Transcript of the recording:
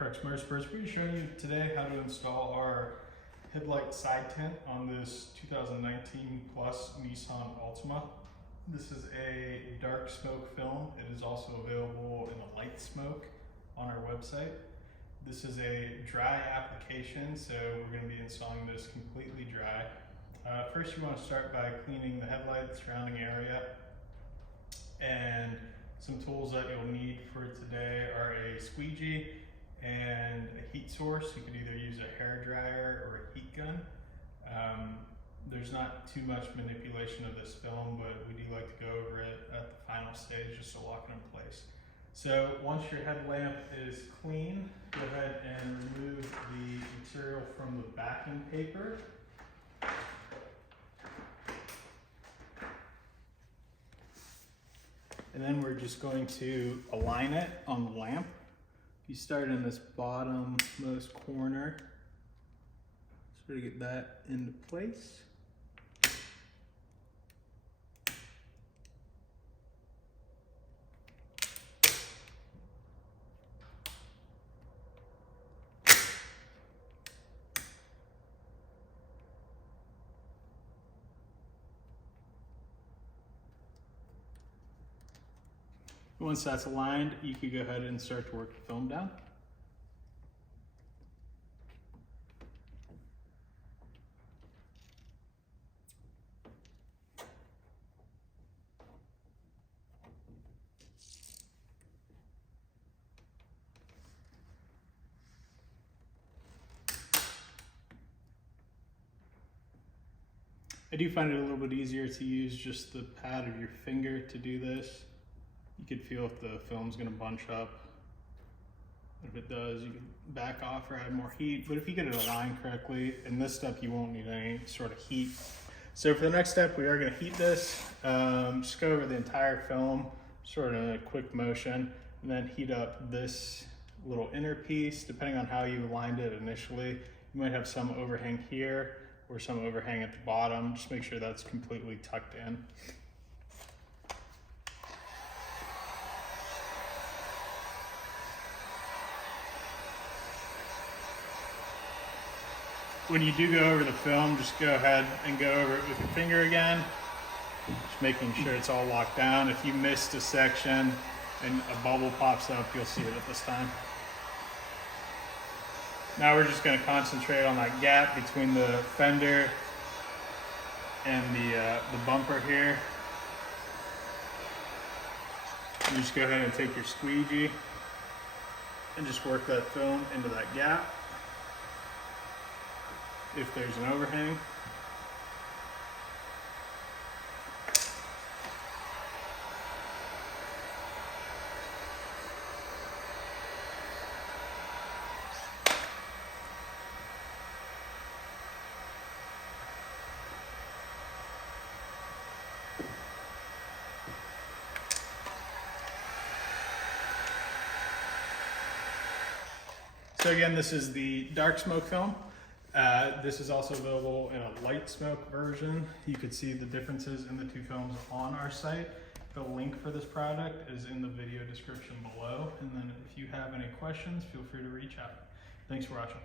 Crux Motorsports. We're showing you today how to install our headlight side tint on this 2019 plus Nissan Altima. This is a dark smoke film. It is also available in a light smoke on our website. This is a dry application, so we're going to be installing this completely dry. First, you want to start by cleaning the headlight, the surrounding area, and some tools that you'll need for today are a squeegee and a heat source. You could either use a hair dryer or a heat gun. There's not too much manipulation of this film, but we do like to go over it at the final stage just to lock it in place. So once your headlamp is clean, go ahead and remove the material from the backing paper. And then we're just going to align it on the lamp. You start in this bottommost corner, sort of get that into place. Once that's aligned, you can go ahead and start to work the film down. I do find it a little bit easier to use just the pad of your finger to do this. You could feel if the film's gonna bunch up. If it does, you can back off or add more heat. But if you get it aligned correctly, in this step you won't need any sort of heat. So for the next step, we are gonna heat this. Just go over the entire film, sort of in a quick motion, and then heat up this little inner piece. Depending on how you aligned it initially, you might have some overhang here or some overhang at the bottom. Just make sure that's completely tucked in. When you do go over the film, just go ahead and go over it with your finger again, just making sure it's all locked down. If you missed a section and a bubble pops up, you'll see it at this time. Now we're just going to concentrate on that gap between the fender and the bumper here. You just go ahead and take your squeegee and just work that film into that gap. If there's an overhang. So again, this is the dark smoke film. This is also available in a light smoke version. You could see the differences in the two films on our site. The link for this product is in the video description below. And then if you have any questions, feel free to reach out. Thanks for watching.